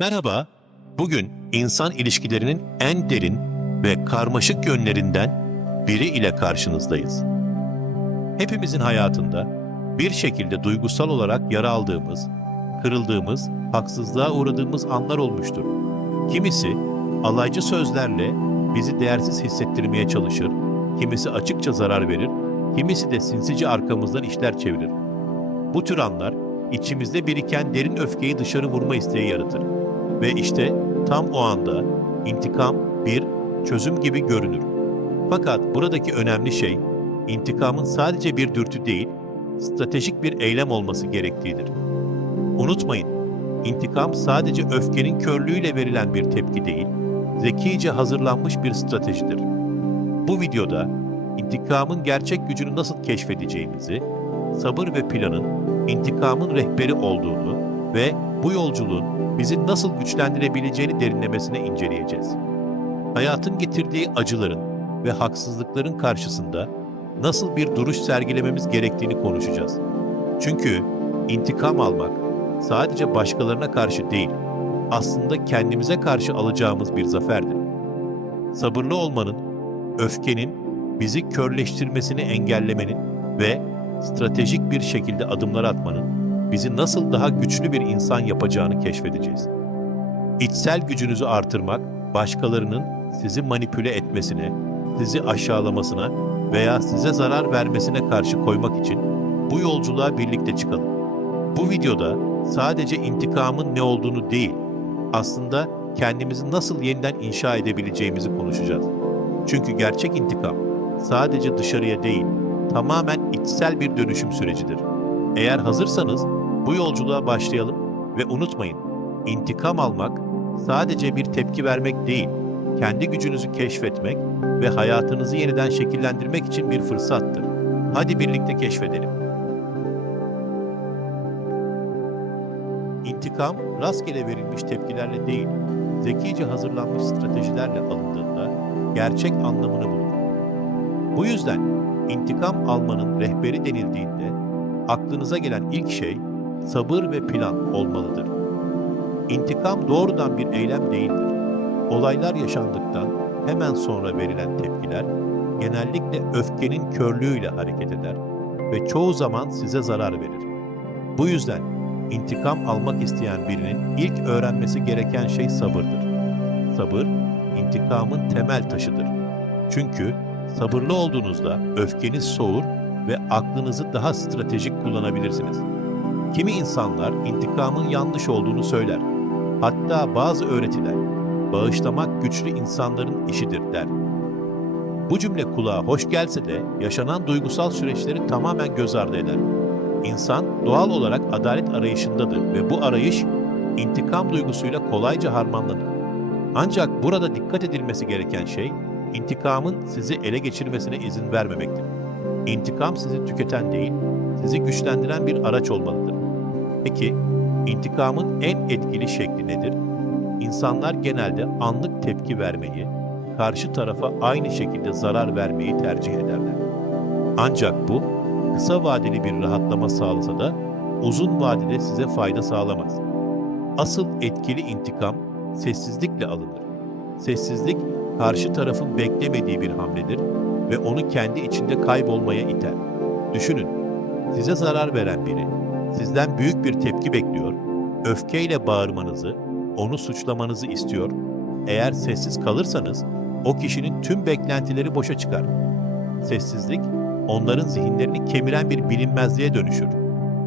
Merhaba, bugün insan ilişkilerinin en derin ve karmaşık yönlerinden biri ile karşınızdayız. Hepimizin hayatında bir şekilde duygusal olarak yara aldığımız, kırıldığımız, haksızlığa uğradığımız anlar olmuştur. Kimisi alaycı sözlerle bizi değersiz hissettirmeye çalışır, kimisi açıkça zarar verir, kimisi de sinsice arkamızdan işler çevirir. Bu tür anlar içimizde biriken derin öfkeyi dışarı vurma isteği yaratır. Ve işte tam o anda intikam bir çözüm gibi görünür. Fakat buradaki önemli şey intikamın sadece bir dürtü değil, stratejik bir eylem olması gerektiğidir. Unutmayın, intikam sadece öfkenin körlüğüyle verilen bir tepki değil, zekice hazırlanmış bir stratejidir. Bu videoda intikamın gerçek gücünü nasıl keşfedeceğimizi, sabır ve planın intikamın rehberi olduğunu ve bu yolculuğun bizi nasıl güçlendirebileceğini derinlemesine inceleyeceğiz. Hayatın getirdiği acıların ve haksızlıkların karşısında nasıl bir duruş sergilememiz gerektiğini konuşacağız. Çünkü intikam almak sadece başkalarına karşı değil, aslında kendimize karşı alacağımız bir zaferdir. Sabırlı olmanın, öfkenin bizi körleştirmesini engellemenin ve stratejik bir şekilde adımlar atmanın bizi nasıl daha güçlü bir insan yapacağını keşfedeceğiz. İçsel gücünüzü artırmak, başkalarının sizi manipüle etmesine, sizi aşağılamasına veya size zarar vermesine karşı koymak için bu yolculuğa birlikte çıkalım. Bu videoda sadece intikamın ne olduğunu değil, aslında kendimizi nasıl yeniden inşa edebileceğimizi konuşacağız. Çünkü gerçek intikam sadece dışarıya değil, tamamen içsel bir dönüşüm sürecidir. Eğer hazırsanız bu yolculuğa başlayalım ve unutmayın, intikam almak sadece bir tepki vermek değil, kendi gücünüzü keşfetmek ve hayatınızı yeniden şekillendirmek için bir fırsattır. Hadi birlikte keşfedelim. İntikam, rastgele verilmiş tepkilerle değil, zekice hazırlanmış stratejilerle alındığında gerçek anlamını bulur. Bu yüzden intikam almanın rehberi denildiğinde aklınıza gelen ilk şey sabır ve plan olmalıdır. İntikam doğrudan bir eylem değildir. Olaylar yaşandıktan hemen sonra verilen tepkiler genellikle öfkenin körlüğüyle hareket eder ve çoğu zaman size zarar verir. Bu yüzden intikam almak isteyen birinin ilk öğrenmesi gereken şey sabırdır. Sabır, intikamın temel taşıdır. Çünkü sabırlı olduğunuzda öfkeniz soğur ve aklınızı daha stratejik kullanabilirsiniz. Kimi insanlar intikamın yanlış olduğunu söyler. Hatta bazı öğretiler, bağışlamak güçlü insanların işidir der. Bu cümle kulağa hoş gelse de yaşanan duygusal süreçleri tamamen göz ardı eder. İnsan doğal olarak adalet arayışındadır ve bu arayış intikam duygusuyla kolayca harmanlanır. Ancak burada dikkat edilmesi gereken şey, intikamın sizi ele geçirmesine izin vermemektir. İntikam sizi tüketen değil, sizi güçlendiren bir araç olmalıdır. Peki, intikamın en etkili şekli nedir? İnsanlar genelde anlık tepki vermeyi, karşı tarafa aynı şekilde zarar vermeyi tercih ederler. Ancak bu, kısa vadeli bir rahatlama sağlasa da uzun vadede size fayda sağlamaz. Asıl etkili intikam sessizlikle alınır. Sessizlik, karşı tarafın beklemediği bir hamledir ve onu kendi içinde kaybolmaya iter. Düşünün, size zarar veren biri, sizden büyük bir tepki bekliyor, öfkeyle bağırmanızı, onu suçlamanızı istiyor. Eğer sessiz kalırsanız, o kişinin tüm beklentileri boşa çıkar. Sessizlik, onların zihinlerini kemiren bir bilinmezliğe dönüşür.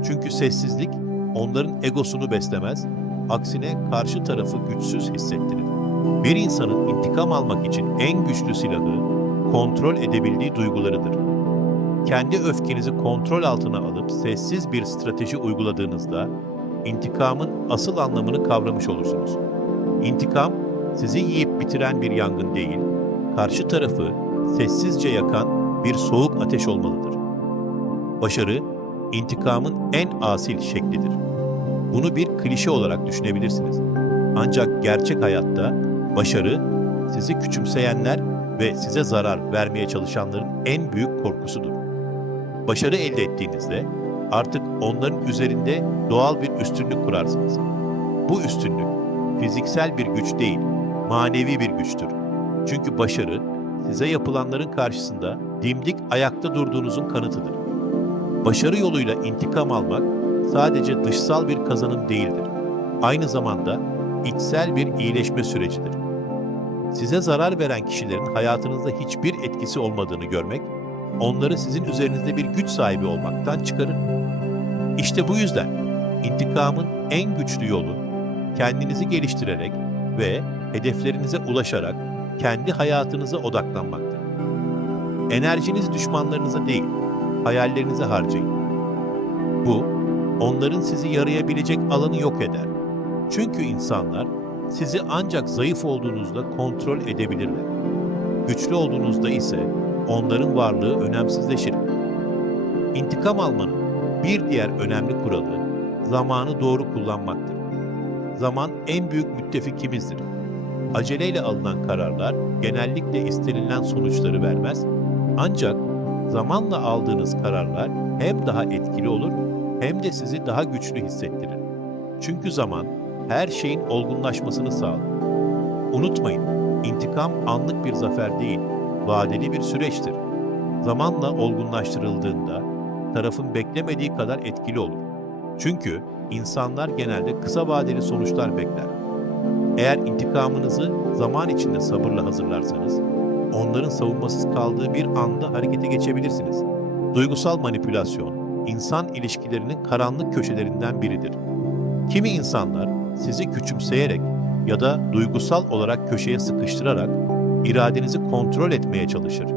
Çünkü sessizlik, onların egosunu beslemez, aksine karşı tarafı güçsüz hissettirir. Bir insanın intikam almak için en güçlü silahı, kontrol edebildiği duygularıdır. Kendi öfkenizi kontrol altına alıp sessiz bir strateji uyguladığınızda, intikamın asıl anlamını kavramış olursunuz. İntikam, sizi yiyip bitiren bir yangın değil, karşı tarafı sessizce yakan bir soğuk ateş olmalıdır. Başarı, intikamın en asil şeklidir. Bunu bir klişe olarak düşünebilirsiniz. Ancak gerçek hayatta başarı, sizi küçümseyenler ve size zarar vermeye çalışanların en büyük korkusudur. Başarı elde ettiğinizde artık onların üzerinde doğal bir üstünlük kurarsınız. Bu üstünlük fiziksel bir güç değil, manevi bir güçtür. Çünkü başarı, size yapılanların karşısında dimdik ayakta durduğunuzun kanıtıdır. Başarı yoluyla intikam almak sadece dışsal bir kazanım değildir. Aynı zamanda içsel bir iyileşme sürecidir. Size zarar veren kişilerin hayatınızda hiçbir etkisi olmadığını görmek, onları sizin üzerinizde bir güç sahibi olmaktan çıkarır. İşte bu yüzden intikamın en güçlü yolu kendinizi geliştirerek ve hedeflerinize ulaşarak kendi hayatınıza odaklanmaktır. Enerjinizi düşmanlarınıza değil, hayallerinize harcayın. Bu, onların sizi yarayabilecek alanı yok eder. Çünkü insanlar sizi ancak zayıf olduğunuzda kontrol edebilirler. Güçlü olduğunuzda ise onların varlığı önemsizleşir. İntikam almanın bir diğer önemli kuralı zamanı doğru kullanmaktır. Zaman en büyük müttefikimizdir. Aceleyle alınan kararlar genellikle istenilen sonuçları vermez. Ancak zamanla aldığınız kararlar hem daha etkili olur hem de sizi daha güçlü hissettirir. Çünkü zaman her şeyin olgunlaşmasını sağlar. Unutmayın, intikam anlık bir zafer değil, vadeli bir süreçtir. Zamanla olgunlaştırıldığında tarafın beklemediği kadar etkili olur. Çünkü insanlar genelde kısa vadeli sonuçlar bekler. Eğer intikamınızı zaman içinde sabırla hazırlarsanız, onların savunmasız kaldığı bir anda harekete geçebilirsiniz. Duygusal manipülasyon, insan ilişkilerinin karanlık köşelerinden biridir. Kimi insanlar sizi küçümseyerek ya da duygusal olarak köşeye sıkıştırarak iradenizi kontrol etmeye çalışır.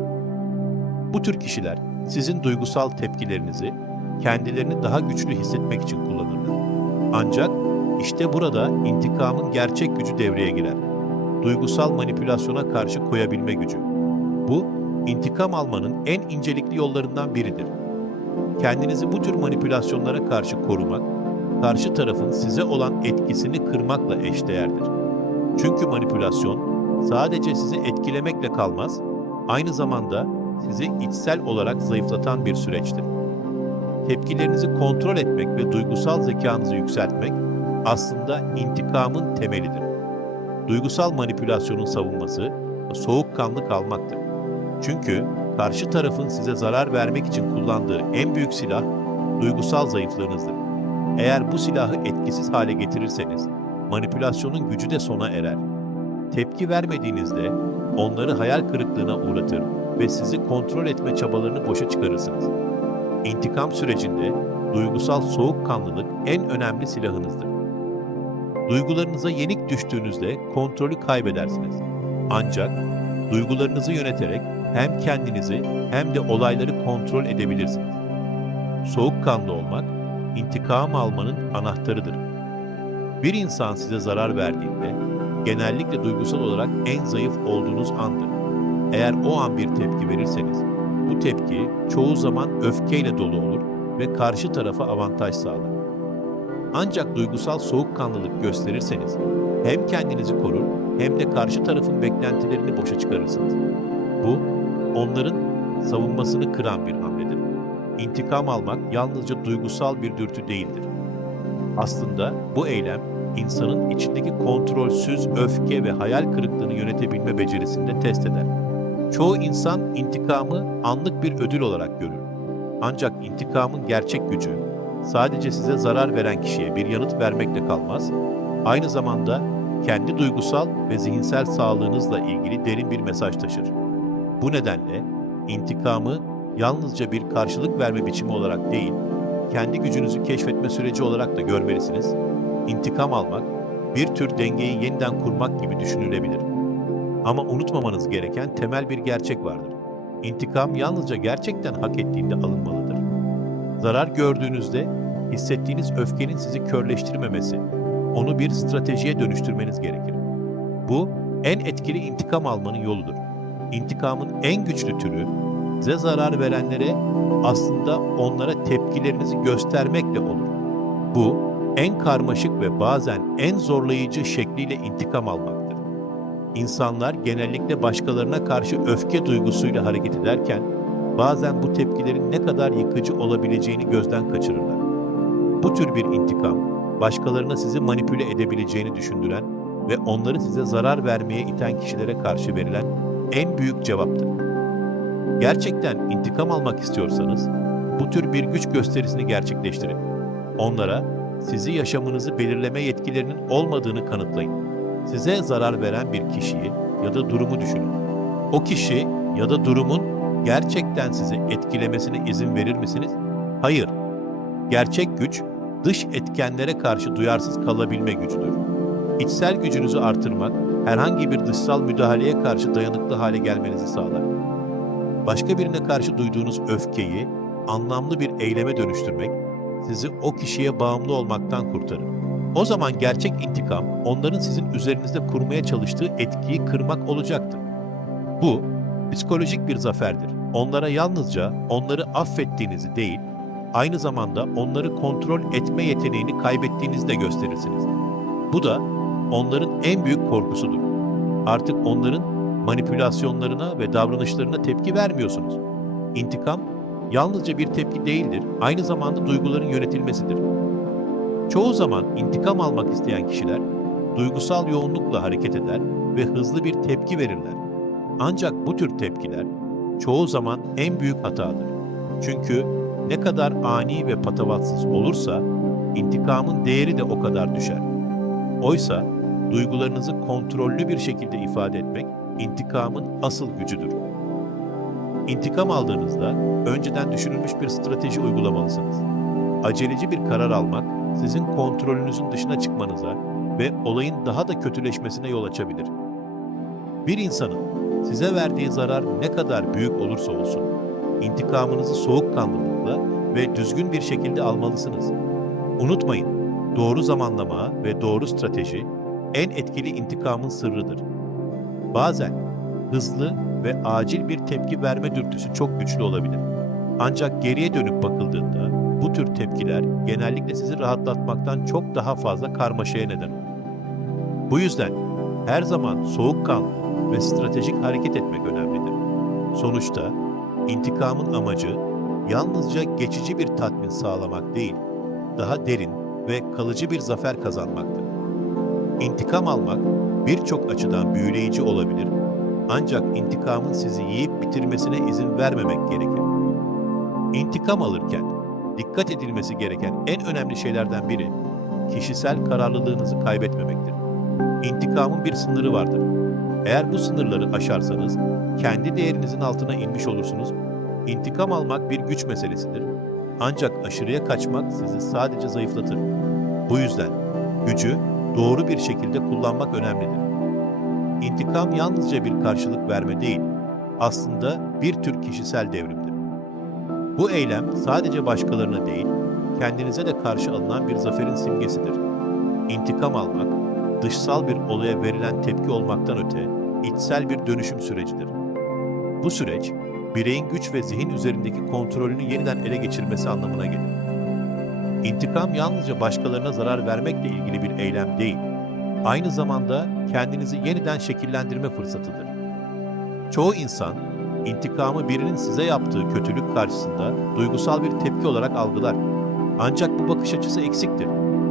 Bu tür kişiler sizin duygusal tepkilerinizi kendilerini daha güçlü hissetmek için kullanırlar. Ancak işte burada intikamın gerçek gücü devreye girer. Duygusal manipülasyona karşı koyabilme gücü. Bu, intikam almanın en incelikli yollarından biridir. Kendinizi bu tür manipülasyonlara karşı korumak, karşı tarafın size olan etkisini kırmakla eşdeğerdir. Çünkü manipülasyon sadece sizi etkilemekle kalmaz, aynı zamanda sizi içsel olarak zayıflatan bir süreçtir. Tepkilerinizi kontrol etmek ve duygusal zekanızı yükseltmek aslında intikamın temelidir. Duygusal manipülasyonun savunması soğukkanlı kalmaktır. Çünkü karşı tarafın size zarar vermek için kullandığı en büyük silah duygusal zayıflığınızdır. Eğer bu silahı etkisiz hale getirirseniz manipülasyonun gücü de sona erer. Tepki vermediğinizde onları hayal kırıklığına uğratır ve sizi kontrol etme çabalarını boşa çıkarırsınız. İntikam sürecinde duygusal soğukkanlılık en önemli silahınızdır. Duygularınıza yenik düştüğünüzde kontrolü kaybedersiniz. Ancak duygularınızı yöneterek hem kendinizi hem de olayları kontrol edebilirsiniz. Soğukkanlı olmak, intikam almanın anahtarıdır. Bir insan size zarar verdiğinde, genellikle duygusal olarak en zayıf olduğunuz andır. Eğer o an bir tepki verirseniz, bu tepki çoğu zaman öfkeyle dolu olur ve karşı tarafa avantaj sağlar. Ancak duygusal soğukkanlılık gösterirseniz, hem kendinizi korur hem de karşı tarafın beklentilerini boşa çıkarırsınız. Bu, onların savunmasını kıran bir hamledir. İntikam almak yalnızca duygusal bir dürtü değildir. Aslında bu eylem, insanın içindeki kontrolsüz öfke ve hayal kırıklığını yönetebilme becerisini de test eder. Çoğu insan intikamı anlık bir ödül olarak görür. Ancak intikamın gerçek gücü, sadece size zarar veren kişiye bir yanıt vermekle kalmaz, aynı zamanda kendi duygusal ve zihinsel sağlığınızla ilgili derin bir mesaj taşır. Bu nedenle intikamı yalnızca bir karşılık verme biçimi olarak değil, kendi gücünüzü keşfetme süreci olarak da görmelisiniz. İntikam almak, bir tür dengeyi yeniden kurmak gibi düşünülebilir. Ama unutmamanız gereken temel bir gerçek vardır. İntikam yalnızca gerçekten hak ettiğinde alınmalıdır. Zarar gördüğünüzde hissettiğiniz öfkenin sizi körleştirmemesi, onu bir stratejiye dönüştürmeniz gerekir. Bu, en etkili intikam almanın yoludur. İntikamın en güçlü türü, size zarar verenlere aslında onlara tepkilerinizi göstermekle olur. Bu, en karmaşık ve bazen en zorlayıcı şekliyle intikam almaktır. İnsanlar genellikle başkalarına karşı öfke duygusuyla hareket ederken, bazen bu tepkilerin ne kadar yıkıcı olabileceğini gözden kaçırırlar. Bu tür bir intikam, başkalarına sizi manipüle edebileceğini düşündüren ve onları size zarar vermeye iten kişilere karşı verilen en büyük cevaptır. Gerçekten intikam almak istiyorsanız bu tür bir güç gösterisini gerçekleştirin. Onlara sizi yaşamınızı belirleme yetkilerinin olmadığını kanıtlayın. Size zarar veren bir kişiyi ya da durumu düşünün. O kişi ya da durumun gerçekten sizi etkilemesine izin verir misiniz? Hayır. Gerçek güç, dış etkenlere karşı duyarsız kalabilme gücüdür. İçsel gücünüzü artırmak, herhangi bir dışsal müdahaleye karşı dayanıklı hale gelmenizi sağlar. Başka birine karşı duyduğunuz öfkeyi anlamlı bir eyleme dönüştürmek, sizi o kişiye bağımlı olmaktan kurtarır. O zaman gerçek intikam, onların sizin üzerinizde kurmaya çalıştığı etkiyi kırmak olacaktır. Bu, psikolojik bir zaferdir. Onlara yalnızca onları affettiğinizi değil, aynı zamanda onları kontrol etme yeteneğini kaybettiğinizi de gösterirsiniz. Bu da onların en büyük korkusudur. Artık onların manipülasyonlarına ve davranışlarına tepki vermiyorsunuz. İntikam yalnızca bir tepki değildir, aynı zamanda duyguların yönetilmesidir. Çoğu zaman intikam almak isteyen kişiler duygusal yoğunlukla hareket eder ve hızlı bir tepki verirler. Ancak bu tür tepkiler çoğu zaman en büyük hatadır. Çünkü ne kadar ani ve patavatsız olursa intikamın değeri de o kadar düşer. Oysa duygularınızı kontrollü bir şekilde ifade etmek intikamın asıl gücüdür. İntikam aldığınızda önceden düşünülmüş bir strateji uygulamalısınız. Aceleci bir karar almak sizin kontrolünüzün dışına çıkmanıza ve olayın daha da kötüleşmesine yol açabilir. Bir insanın size verdiği zarar ne kadar büyük olursa olsun, intikamınızı soğukkanlılıkla ve düzgün bir şekilde almalısınız. Unutmayın, doğru zamanlama ve doğru strateji en etkili intikamın sırrıdır. Bazen hızlı ve acil bir tepki verme dürtüsü çok güçlü olabilir. Ancak geriye dönüp bakıldığında bu tür tepkiler genellikle sizi rahatlatmaktan çok daha fazla karmaşaya neden olur. Bu yüzden her zaman soğukkanlı ve stratejik hareket etmek önemlidir. Sonuçta intikamın amacı yalnızca geçici bir tatmin sağlamak değil, daha derin ve kalıcı bir zafer kazanmaktır. İntikam almak birçok açıdan büyüleyici olabilir, ancak intikamın sizi yiyip bitirmesine izin vermemek gerekir. İntikam alırken dikkat edilmesi gereken en önemli şeylerden biri, kişisel kararlılığınızı kaybetmemektir. İntikamın bir sınırı vardır. Eğer bu sınırları aşarsanız, kendi değerinizin altına inmiş olursunuz. İntikam almak bir güç meselesidir. Ancak aşırıya kaçmak sizi sadece zayıflatır. Bu yüzden gücü doğru bir şekilde kullanmak önemlidir. İntikam yalnızca bir karşılık verme değil, aslında bir tür kişisel devrimdir. Bu eylem sadece başkalarına değil, kendinize de karşı alınan bir zaferin simgesidir. İntikam almak, dışsal bir olaya verilen tepki olmaktan öte, içsel bir dönüşüm sürecidir. Bu süreç, bireyin güç ve zihin üzerindeki kontrolünü yeniden ele geçirmesi anlamına gelir. İntikam yalnızca başkalarına zarar vermekle ilgili bir eylem değil, aynı zamanda kendinizi yeniden şekillendirme fırsatıdır. Çoğu insan, intikamı birinin size yaptığı kötülük karşısında duygusal bir tepki olarak algılar. Ancak bu bakış açısı eksiktir.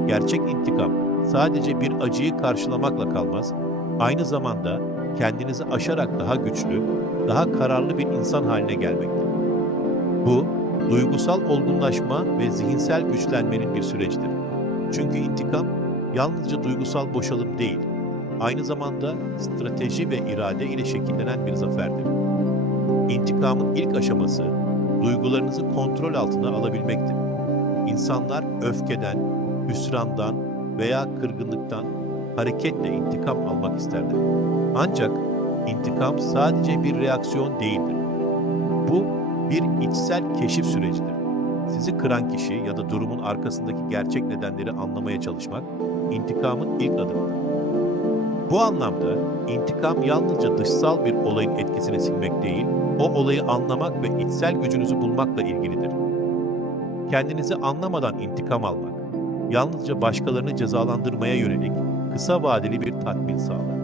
Gerçek intikam sadece bir acıyı karşılamakla kalmaz, aynı zamanda kendinizi aşarak daha güçlü, daha kararlı bir insan haline gelmektir. Bu, duygusal olgunlaşma ve zihinsel güçlenmenin bir sürecidir. Çünkü intikam yalnızca duygusal boşalım değil, aynı zamanda strateji ve irade ile şekillenen bir zaferdir. İntikamın ilk aşaması, duygularınızı kontrol altına alabilmektir. İnsanlar öfkeden, hüsrandan veya kırgınlıktan hareketle intikam almak isterler. Ancak intikam sadece bir reaksiyon değildir. Bu bir içsel keşif sürecidir. Sizi kıran kişi ya da durumun arkasındaki gerçek nedenleri anlamaya çalışmak, intikamın ilk adımıdır. Bu anlamda intikam yalnızca dışsal bir olayın etkisini silmek değil, o olayı anlamak ve içsel gücünüzü bulmakla ilgilidir. Kendinizi anlamadan intikam almak, yalnızca başkalarını cezalandırmaya yönelik kısa vadeli bir tatmin sağlar.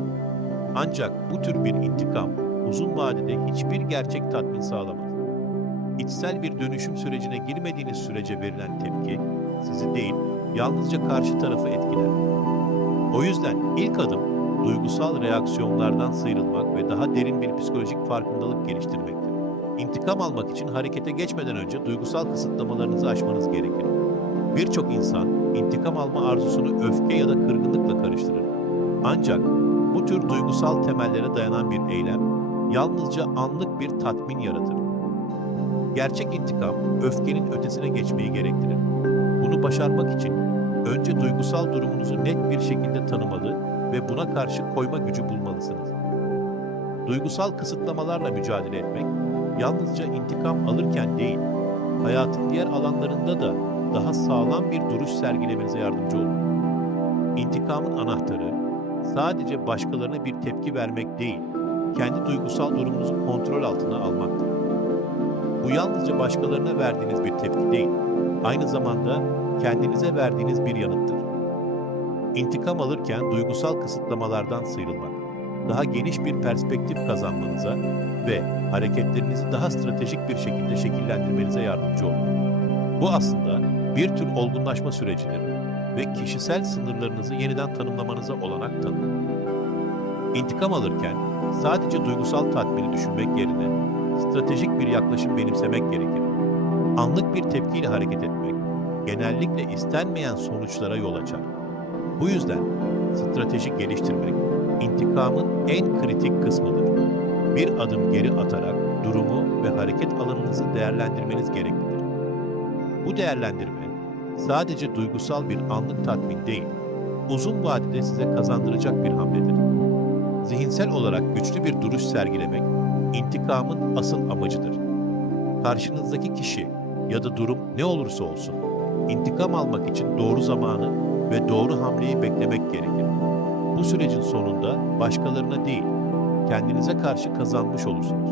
Ancak bu tür bir intikam uzun vadede hiçbir gerçek tatmin sağlamaz. İçsel bir dönüşüm sürecine girmediğiniz sürece verilen tepki sizi değil, yalnızca karşı tarafı etkiler. O yüzden ilk adım duygusal reaksiyonlardan sıyrılmak ve daha derin bir psikolojik farkındalık geliştirmektir. İntikam almak için harekete geçmeden önce duygusal kısıtlamalarınızı aşmanız gerekir. Birçok insan intikam alma arzusunu öfke ya da kırgınlıkla karıştırır. Ancak bu tür duygusal temellere dayanan bir eylem yalnızca anlık bir tatmin yaratır. Gerçek intikam öfkenin ötesine geçmeyi gerektirir. Bunu başarmak için önce duygusal durumunuzu net bir şekilde tanımalı ve buna karşı koyma gücü bulmalısınız. Duygusal kısıtlamalarla mücadele etmek yalnızca intikam alırken değil, hayatın diğer alanlarında da daha sağlam bir duruş sergilemenize yardımcı olur. İntikamın anahtarı sadece başkalarına bir tepki vermek değil, kendi duygusal durumunuzu kontrol altına almaktır. Bu yalnızca başkalarına verdiğiniz bir tepki değil, aynı zamanda kendinize verdiğiniz bir yanıttır. İntikam alırken duygusal kısıtlamalardan sıyrılmak, daha geniş bir perspektif kazanmanıza ve hareketlerinizi daha stratejik bir şekilde şekillendirmenize yardımcı olur. Bu aslında bir tür olgunlaşma sürecidir ve kişisel sınırlarınızı yeniden tanımlamanıza olanak tanır. İntikam alırken sadece duygusal tatmini düşünmek yerine stratejik bir yaklaşım benimsemek gerekir. Anlık bir tepkiyle hareket etmek genellikle istenmeyen sonuçlara yol açar. Bu yüzden strateji geliştirmek intikamın en kritik kısmıdır. Bir adım geri atarak durumu ve hareket alanınızı değerlendirmeniz gereklidir. Bu değerlendirme sadece duygusal bir anlık tatmin değil, uzun vadede size kazandıracak bir hamledir. Zihinsel olarak güçlü bir duruş sergilemek intikamın asıl amacıdır. Karşınızdaki kişi ya da durum ne olursa olsun, intikam almak için doğru zamanı ve doğru hamleyi beklemek gerekir. Bu sürecin sonunda başkalarına değil, kendinize karşı kazanmış olursunuz.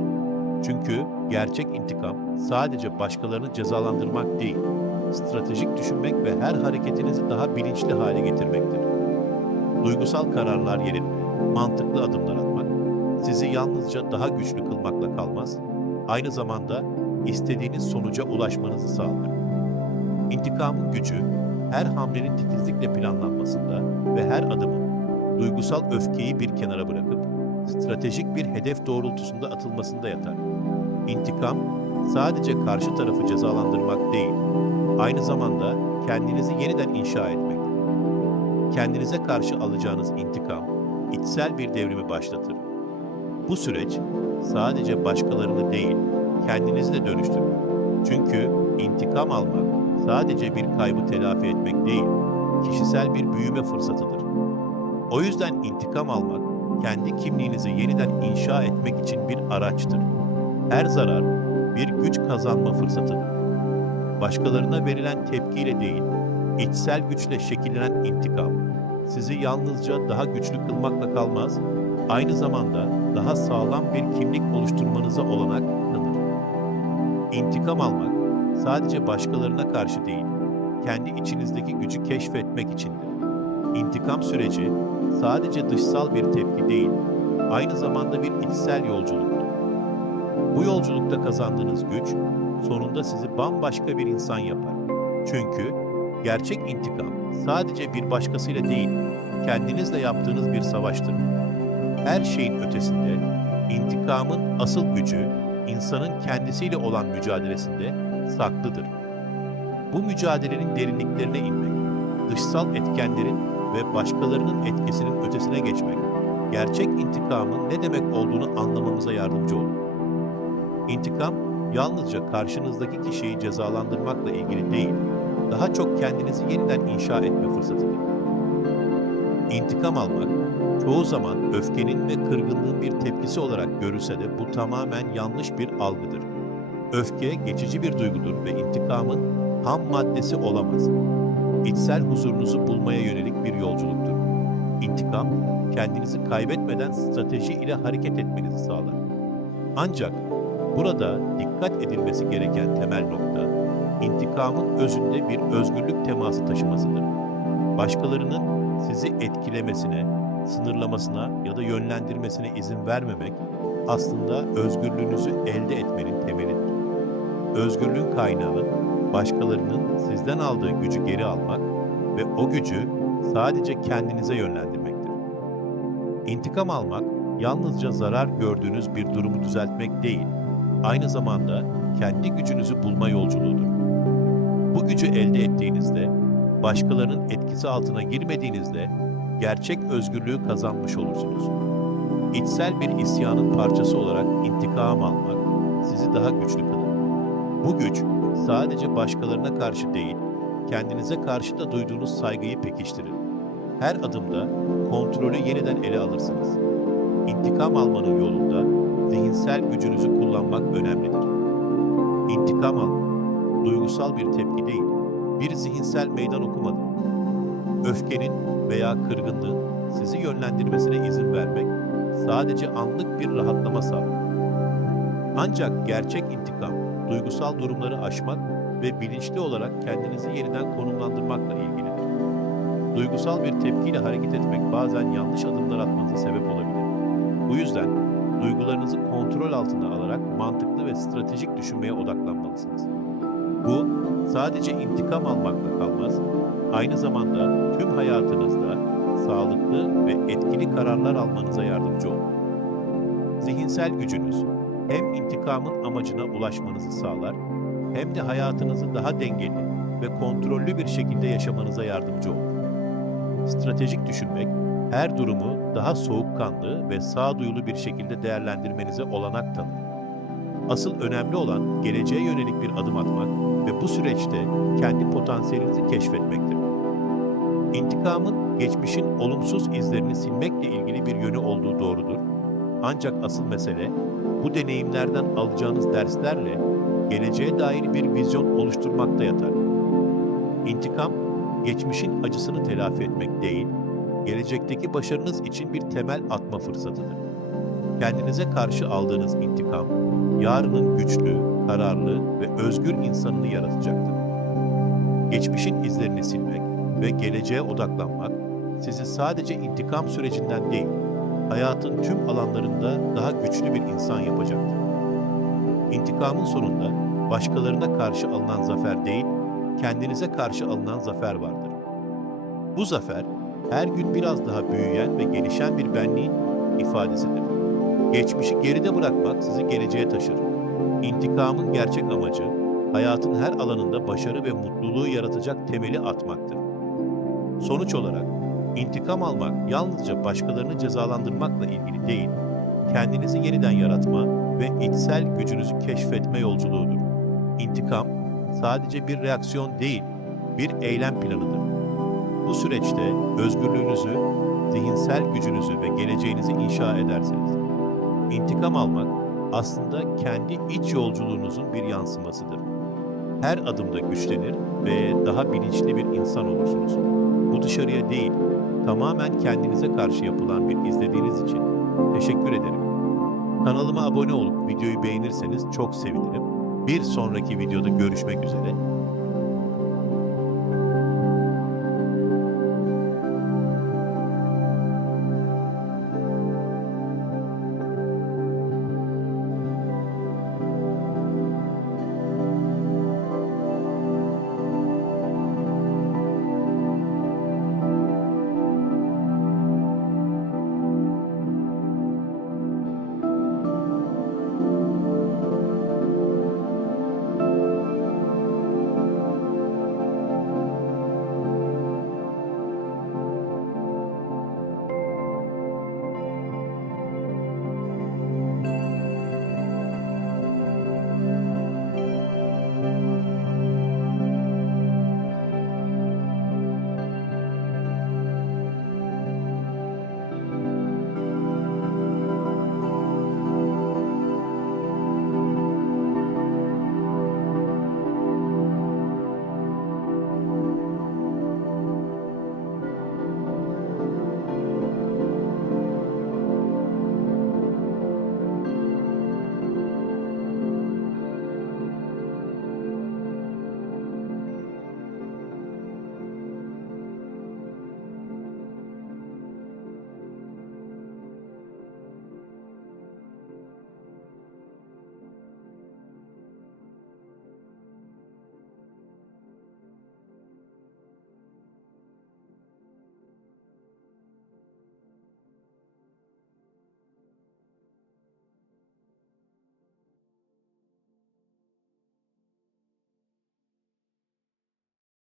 Çünkü gerçek intikam sadece başkalarını cezalandırmak değil, stratejik düşünmek ve her hareketinizi daha bilinçli hale getirmektir. Duygusal kararlar yerine mantıklı adımlar atmak, sizi yalnızca daha güçlü kılmakla kalmaz, aynı zamanda istediğiniz sonuca ulaşmanızı sağlar. İntikamın gücü, her hamlenin titizlikle planlanmasında ve her adımın duygusal öfkeyi bir kenara bırakıp stratejik bir hedef doğrultusunda atılmasında yatar. İntikam sadece karşı tarafı cezalandırmak değil, aynı zamanda kendinizi yeniden inşa etmek. Kendinize karşı alacağınız intikam içsel bir devrimi başlatır. Bu süreç sadece başkalarını değil, kendinizi de dönüştürür. Çünkü intikam almak sadece bir kaybı telafi etmek değil, kişisel bir büyüme fırsatıdır. O yüzden intikam almak, kendi kimliğinizi yeniden inşa etmek için bir araçtır. Her zarar bir güç kazanma fırsatıdır. Başkalarına verilen tepkiyle değil, içsel güçle şekillenen intikam, sizi yalnızca daha güçlü kılmakla kalmaz, aynı zamanda daha sağlam bir kimlik oluşturmanıza olanak tanır. İntikam almak sadece başkalarına karşı değil, kendi içinizdeki gücü keşfetmek içindir. İntikam süreci sadece dışsal bir tepki değil, aynı zamanda bir içsel yolculuktur. Bu yolculukta kazandığınız güç sonunda sizi bambaşka bir insan yapar. Çünkü gerçek intikam sadece bir başkasıyla değil, kendinizle yaptığınız bir savaştır. Her şeyin ötesinde intikamın asıl gücü insanın kendisiyle olan mücadelesinde saklıdır. Bu mücadelenin derinliklerine inmek, dışsal etkenlerin ve başkalarının etkisinin ötesine geçmek, gerçek intikamın ne demek olduğunu anlamamıza yardımcı olur. İntikam, yalnızca karşınızdaki kişiyi cezalandırmakla ilgili değil, daha çok kendinizi yeniden inşa etme fırsatıdır. İntikam almak, çoğu zaman öfkenin ve kırgınlığın bir tepkisi olarak görülse de bu tamamen yanlış bir algıdır. Öfke geçici bir duygudur ve intikamın ham maddesi olamaz. İçsel huzurunuzu bulmaya yönelik bir yolculuktur. İntikam, kendinizi kaybetmeden strateji ile hareket etmenizi sağlar. Ancak burada dikkat edilmesi gereken temel nokta, intikamın özünde bir özgürlük teması taşımasıdır. Başkalarının sizi etkilemesine, sınırlamasına ya da yönlendirmesine izin vermemek aslında özgürlüğünüzü elde etmenin temelidir. Özgürlüğün kaynağı başkalarının sizden aldığı gücü geri almak ve o gücü sadece kendinize yönlendirmektir. İntikam almak yalnızca zarar gördüğünüz bir durumu düzeltmek değil, aynı zamanda kendi gücünüzü bulma yolculuğudur. Bu gücü elde ettiğinizde, başkalarının etkisi altına girmediğinizde gerçek özgürlüğü kazanmış olursunuz. İçsel bir isyanın parçası olarak intikam almak sizi daha güçlü kılar. Bu güç sadece başkalarına karşı değil, kendinize karşı da duyduğunuz saygıyı pekiştirir. Her adımda kontrolü yeniden ele alırsınız. İntikam almanın yolunda zihinsel gücünüzü kullanmak önemlidir. İntikam almak, duygusal bir tepki değil, bir zihinsel meydan okumadır. Öfkenin veya kırgınlığın sizi yönlendirmesine izin vermek sadece anlık bir rahatlama sağlar. Ancak gerçek intikam, duygusal durumları aşmak ve bilinçli olarak kendinizi yeniden konumlandırmakla ilgilidir. Duygusal bir tepkiyle hareket etmek bazen yanlış adımlar atmanıza sebep olabilir. Bu yüzden duygularınızı kontrol altına alarak mantıklı ve stratejik düşünmeye odaklanmalısınız. Bu sadece intikam almakla kalmaz, aynı zamanda tüm hayatınızda sağlıklı ve etkili kararlar almanıza yardımcı olur. Zihinsel gücünüz hem intikamın amacına ulaşmanızı sağlar, hem de hayatınızı daha dengeli ve kontrollü bir şekilde yaşamanıza yardımcı olur. Stratejik düşünmek, her durumu daha soğukkanlı ve sağduyulu bir şekilde değerlendirmenize olanak tanır. Asıl önemli olan geleceğe yönelik bir adım atmak ve bu süreçte kendi potansiyelinizi keşfetmektir. İntikamın geçmişin olumsuz izlerini silmekle ilgili bir yönü olduğu doğrudur. Ancak asıl mesele bu deneyimlerden alacağınız derslerle geleceğe dair bir vizyon oluşturmakta yatar. İntikam, geçmişin acısını telafi etmek değil, gelecekteki başarınız için bir temel atma fırsatıdır. Kendinize karşı aldığınız intikam, yarının güçlü, kararlı ve özgür insanını yaratacaktır. Geçmişin izlerini silmek ve geleceğe odaklanmak, sizi sadece intikam sürecinden değil, hayatın tüm alanlarında daha güçlü bir insan yapacaktır. İntikamın sonunda başkalarına karşı alınan zafer değil, kendinize karşı alınan zafer vardır. Bu zafer, her gün biraz daha büyüyen ve gelişen bir benliğin ifadesidir. Geçmişi geride bırakmak sizi geleceğe taşır. İntikamın gerçek amacı, hayatın her alanında başarı ve mutluluğu yaratacak temeli atmaktır. Sonuç olarak, intikam almak yalnızca başkalarını cezalandırmakla ilgili değil, kendinizi yeniden yaratma ve içsel gücünüzü keşfetme yolculuğudur. İntikam, sadece bir reaksiyon değil, bir eylem planıdır. Bu süreçte özgürlüğünüzü, zihinsel gücünüzü ve geleceğinizi inşa edersiniz. İntikam almak aslında kendi iç yolculuğunuzun bir yansımasıdır. Her adımda güçlenir ve daha bilinçli bir insan olursunuz. Bu dışarıya değil, tamamen kendinize karşı yapılan bir izlediğiniz için teşekkür ederim. Kanalıma abone olup videoyu beğenirseniz çok sevinirim. Bir sonraki videoda görüşmek üzere.